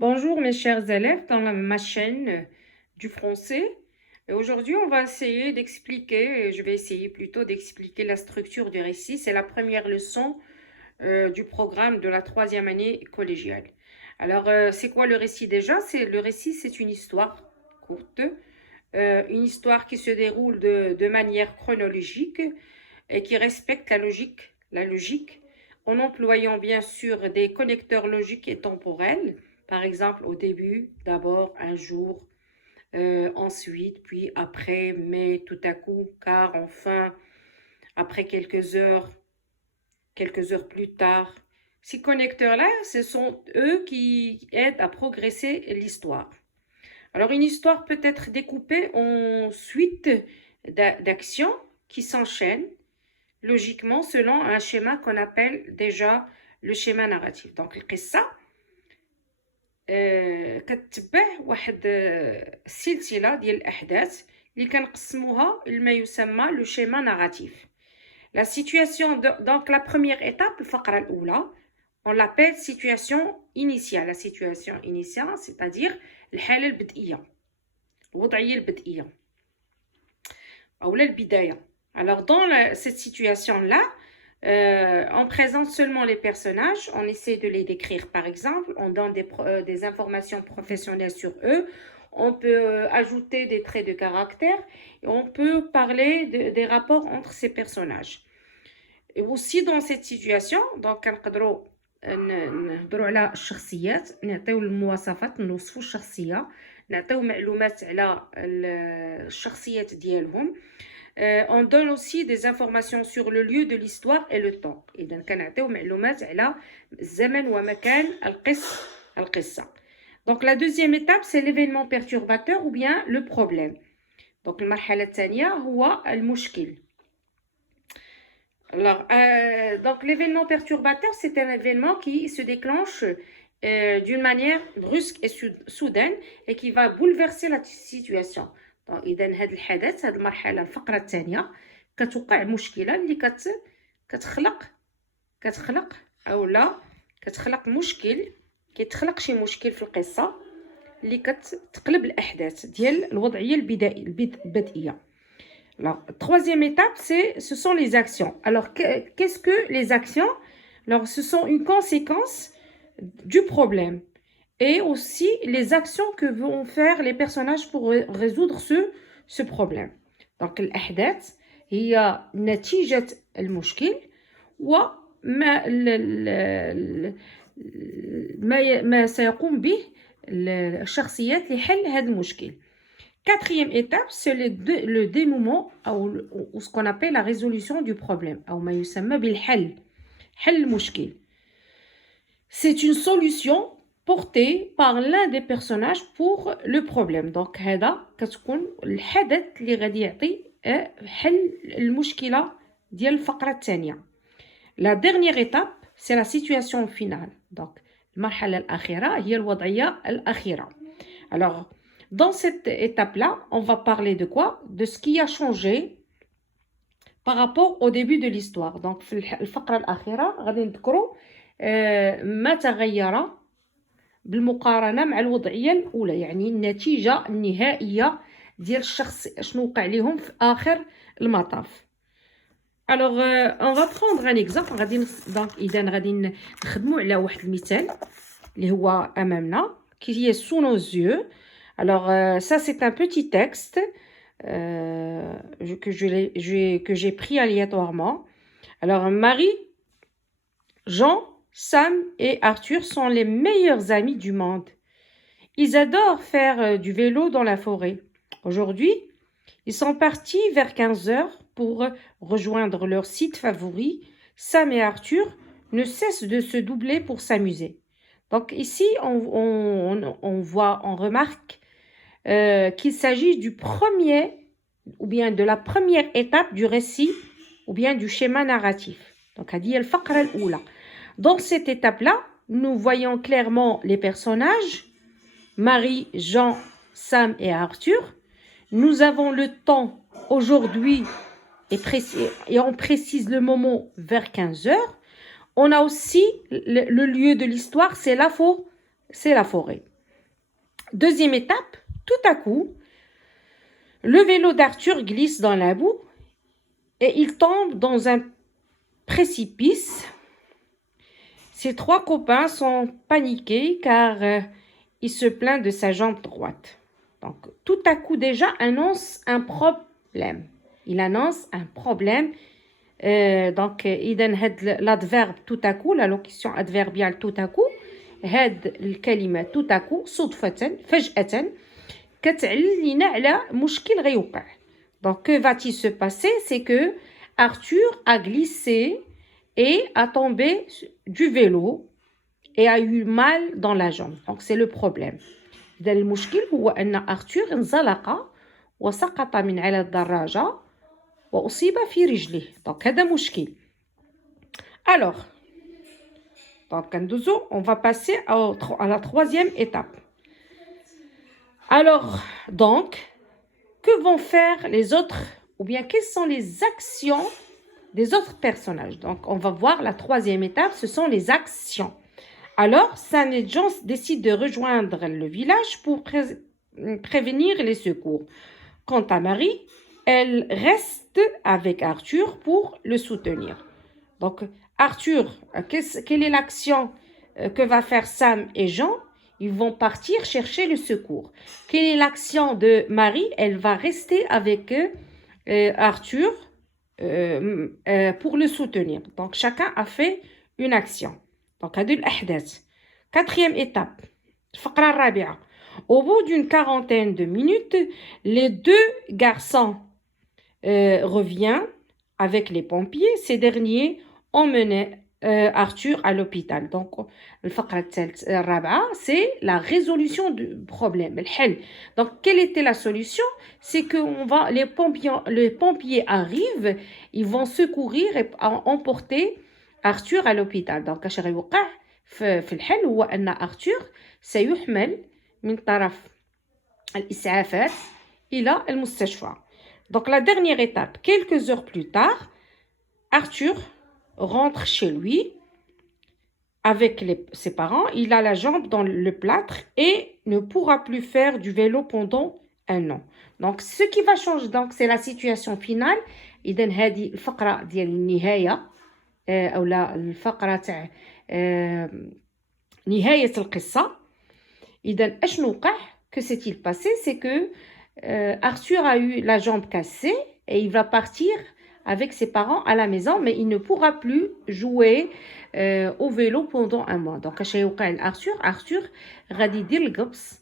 Bonjour mes chers élèves dans ma chaîne du français. Et aujourd'hui, on va essayer d'expliquer, je vais essayer plutôt d'expliquer la structure du récit. C'est la première leçon du programme de la troisième année collégiale. Alors, c'est quoi le récit déjà? Le récit, c'est une histoire courte, une histoire qui se déroule de manière chronologique et qui respecte la logique, en employant bien sûr des connecteurs logiques et temporels. Par exemple, au début, d'abord, un jour, ensuite, puis après, mais tout à coup, car enfin, après quelques heures plus tard. Ces connecteurs-là, ce sont eux qui aident à progresser l'histoire. Alors, une histoire peut être découpée en suites d'actions qui s'enchaînent logiquement selon un schéma qu'on appelle déjà le schéma narratif. Donc, القصة كتبع واحد السلسلة ديال الأحداث اللي كنقسموها لما يسمى le schéma narratif. La situation, donc la première étape, الفقرة الأولى, on l'appelle situation initiale. La situation initiale, c'est-à-dire الحالة البدئية, الوضعية البدئية أو البداية. Alors, dans cette situation-là, on présente seulement les personnages, on essaie de les décrire par exemple, on donne des informations professionnelles sur eux, on peut ajouter des traits de caractère, et on peut parler des rapports entre ces personnages. Et aussi dans cette situation, donc كنقدروا نهضروا على الشخصيات، نعطيو المواصفات، نوصفوا الشخصية، نعطيو معلومات على الشخصيات ديالهم. On donne aussi des informations sur le lieu de l'histoire et le temps. إذا كنعطيو معلومات على الزمن ومكان القصة. Donc la deuxième étape, c'est l'événement perturbateur ou bien le problème. Donc المرحلة الثانية هو المشكل. Alors, donc l'événement perturbateur, c'est un événement qui se déclenche d'une manière brusque et soudaine et qui va bouleverser la situation. Donc, إذا هذا الحدث، هذه المرحلة، الفقرة الثانية، كتوقع مشكلة اللي كتخلق أو لا كتخلق مشكل، كيتخلق شي مشكل في القصة اللي كتقلب الأحداث ديال الوضعية البدئية. Alors, troisième étape, ce sont les actions. Alors, qu'est-ce que les actions? Alors, ce sont une conséquence du problème et aussi les actions que vont faire les personnages pour résoudre ce problème. Donc, الأحداث هي نتيجة المشكل وما ما سيقوم به الشخصيات لحل هذا المشكل. Quatrième étape, c'est le dénouement ou ce qu'on appelle la résolution du problème. أو ما يسمى بالحل، حل المشكل. C'est une solution portée par l'un des personnages pour le problème. Donc هذا كتكون الحدث اللي غادي يعطي حل المشكلة ديال الفقرة الثانية. La dernière étape, c'est la situation finale. Donc المرحلة الأخيرة هي الوضعية الأخيرة. Alors, dans cette étape-là, on va parler de quoi? De ce qui a changé par rapport au début de l'histoire. Donc, في الفقرة الأخيرة غادي نذكروا ما تغير بالمقارنة مع الوضعية الأولى، يعني النتيجة النهائية ديال الشخص شنو وقع لهم في آخر المطاف. Alors, on va prendre un exemple. Donc, إذا غادي نخدموا على واحد المثال اللي هو أمامنا qui est sous nos yeux. Alors, ça, c'est un petit texte que j'ai pris aléatoirement. Alors, Marie, Jean, Sam et Arthur sont les meilleurs amis du monde. Ils adorent faire du vélo dans la forêt. Aujourd'hui, ils sont partis vers 15 heures pour rejoindre leur site favori. Sam et Arthur ne cessent de se doubler pour s'amuser. Donc ici, on remarque qu'il s'agit du premier ou bien de la première étape du récit ou bien du schéma narratif. Donc, هذه الفقرة الأولى. Dans cette étape-là, nous voyons clairement les personnages, Marie, Jean, Sam et Arthur. Nous avons le temps aujourd'hui et on précise le moment vers 15 heures. On a aussi le lieu de l'histoire, c'est c'est la forêt. Deuxième étape, tout à coup, le vélo d'Arthur glisse dans la boue et il tombe dans un précipice. Ses trois copains sont paniqués car il se plaint de sa jambe droite. Donc, tout à coup déjà annonce un problème. Il annonce un problème. Donc, إذن هاد l'adverbe tout à coup, la locution adverbiale tout à coup, هاد الكلمة tout à coup صدفة فجأة كتعلن على مشكل غيوقع. Donc, que va-t-il se passer? C'est que Arthur a glissé et a tombé du vélo et a eu mal dans la jambe. Donc, c'est le problème. إذا المشكل هو أن أرثur انزلق وسقط من على الدراجة وأصيب في رجله. Donc, هذا مشكل. Alors, on va passer à la troisième étape. Alors, donc, que vont faire les autres, ou bien quelles sont les actions des autres personnages? Donc, on va voir la troisième étape, ce sont les actions. Alors, Sam et John décident de rejoindre le village pour prévenir les secours. Quant à Marie, elle reste avec Arthur pour le soutenir. Donc, Arthur, quelle est l'action que va faire Sam et Jean? Ils vont partir chercher le secours. Quelle est l'action de Marie? Elle va rester avec Arthur pour le soutenir. Donc, chacun a fait une action. Donc, هذه الأحداث. Quatrième étape. الفقرة الرابعة. Au bout d'une quarantaine de minutes, les deux garçons reviennent avec les pompiers. Ces derniers emmenaient Arthur à l'hôpital. Donc, الفقرة الرابعة, c'est la résolution du problème. الحل. Donc, quelle était la solution? C'est que les pompiers arrivent, ils vont secourir et emporter Arthur à l'hôpital. Donc, اش غيوقع في الحل هو أن أرثur سيحمل من طرف الإسعافات إلى المستشفى. Donc, la dernière étape, quelques heures plus tard, Arthur rentre chez lui avec ses parents. Il a la jambe dans le plâtre et ne pourra plus faire du vélo pendant un an. Donc, ce qui va changer, donc, c'est la situation finale. إذن هذه الفقرة ديال النهاية أو لا الفقرة تاع نهاية القصة. إذن أشنو وقع؟ Que s'est-il passé? C'est que Arthur a eu la jambe cassée et il va partir avec ses parents à la maison, mais il ne pourra plus jouer au vélo pendant un mois. Donc, اش يوقع لأرثur غادي يدير القبص.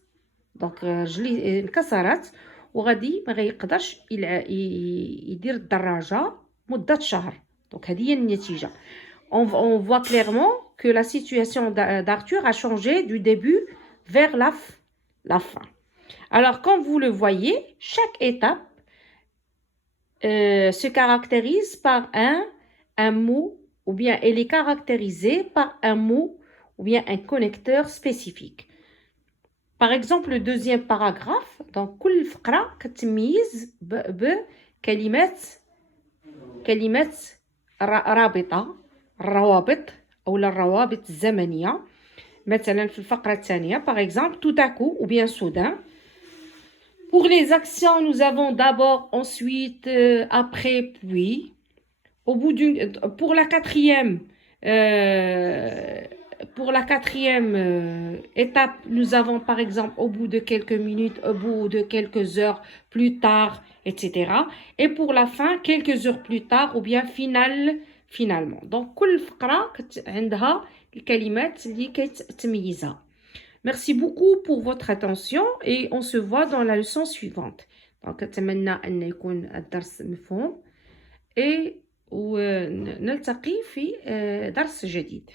دونك رجليه انكسرت وغادي ما غيقدرش يدير الدراجة مدة شهر. Donc, هذه هي النتيجة. On voit clairement que la situation d'Arthur a changé du début vers la fin. Alors, comme vous le voyez, chaque étape se caractérise par un mot, ou bien elle est caractérisée par un mot, ou bien un connecteur spécifique. Par exemple, le deuxième paragraphe, donc, كل فقرة كتميز بكلمات رابطة الروابط أو الروابط الزمنية. مثلا في الفقرة الثانية par exemple tout à coup ou bien soudain. Pour les actions, nous avons d'abord, ensuite, après, puis. Pour la quatrième étape, nous avons par exemple au bout de quelques minutes, au bout de quelques heures, plus tard, etc. Et pour la fin, quelques heures plus tard ou bien finalement. Donc, كل فقرة عندها الكلمات اللي كتميزها. Merci beaucoup pour votre attention et on se voit dans la leçon suivante. Donc, أتمنى أن يكون الدرس مفهوم ونلتقي في درس جديد.